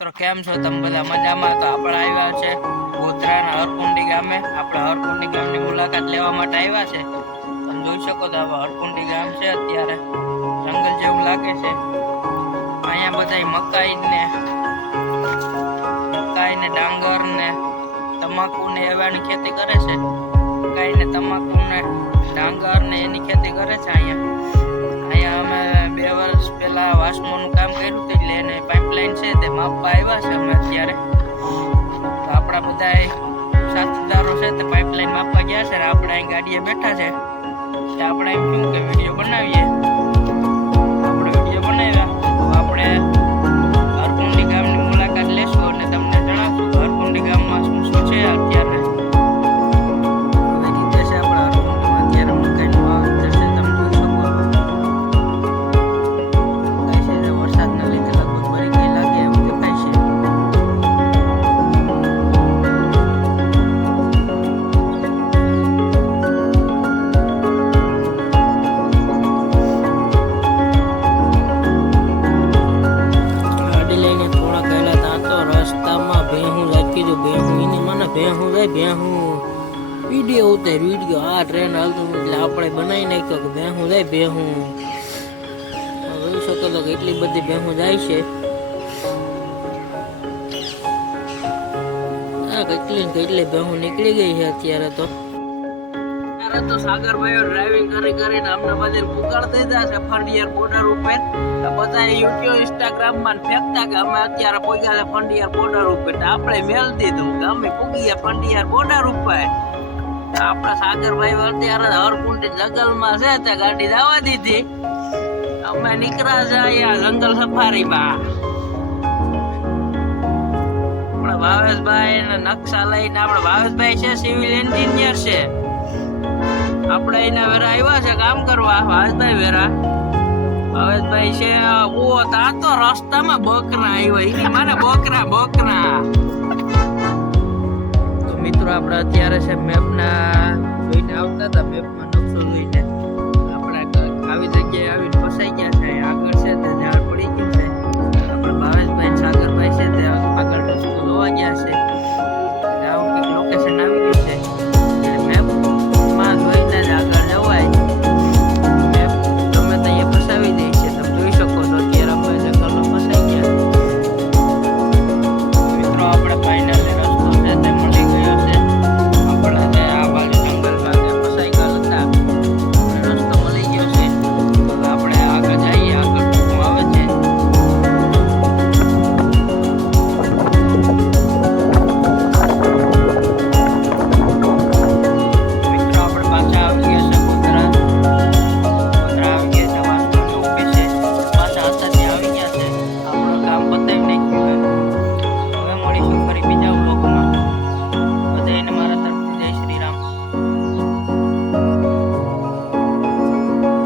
તો કેમ છો તમે બધા મજામાં? તો આપણે આવ્યા છે ગોધરાના હરકુંડી ગામે. આપણે હરકુંડી ગામની મુલાકાત લેવા માટે આવ્યા છે. તમે જોઈ શકો તો હરકુંડી ગામ છે, અત્યારે જંગલ જેવું લાગે છે. અહીંયા બધા મકાઈ ને ડાંગર ને તમાકુ ને એવાની ખેતી કરે છે. મકાઈ ને તમાકુ ને ડાંગર ને એની ખેતી કરે છે. અહીંયા અમે 2 વર્ષ પહેલા વાસ્મોનું કામ કર્યું હતું, એટલે એને પાઇપલાઇન છે તે માપવા આવ્યા છે અમે અત્યારે. તો આપણા બધા સાથીદારો છે તે પાઇપલાઇન માપવા ગયા છે. આપણે અહીં ગાડીએ બેઠા છે. આપણે એમ કહ્યું કે વિડીયો બનાવીએ. આપણે વિડીયો બનાવ્યા તો આપણે હરકુંડી ગામની મુલાકાત લેશું અને તમને જણાવશું કે હરકુંડી ગામમાં શું શું છે અત્યારે. વિડીયો ઉતાર વિડીયો આ ટ્રેન હાલતું એટલે આપણે બનાવી નાખ્યો કે ભેહું જાય ભેહું. જોઈ શકો તો કેટલી બધી ભેહું જાય છે. કેટલી ભેહું નીકળી ગઈ છે અત્યારે. તો સાગરભાઈઓ ડ્રાઇવિંગ કરીને અમને બધી પુકારતી દીધા છે ફંડિયાર બોર્ડર ઉપર. બધા યુટ્યુબ ઇન્સ્ટાગ્રામ માં ફેંકતા કે અમે અત્યારે પહોંચ્યા છે ફંડિયાર બોર્ડર ઉપર. આપણે મેલ દીધું કે અમે પૂગી ગયા ફંડિયાર બોર્ડર ઉપર. આપણા સાગરભાઈ અત્યારે હરકુંડી જંગલમાં છે ત્યાં ગાડી જવા દીધી. અમે નીકળ્યા છે અહીંયા જંગલ સફારીમાં. આપણા ભાવેશભાઈ ને નકશા લઈને, આપણા ભાવેશભાઈ છે સિવિલ એન્જિનિયર છે. આપણે એના વેરા આવ્યા છે કામ કરવા. ભાવેશભાઈ વેરા ભાવેશભાઈ છે. ઓ તા તો રસ્તામાં બકરા આવ્યા. એની મને બકરા. તો મિત્રો આપણે અત્યારે છે મેપના જોઈને આવતા હતા. મેપમાં નકશો જોઈને આપણે આવી જગ્યાએ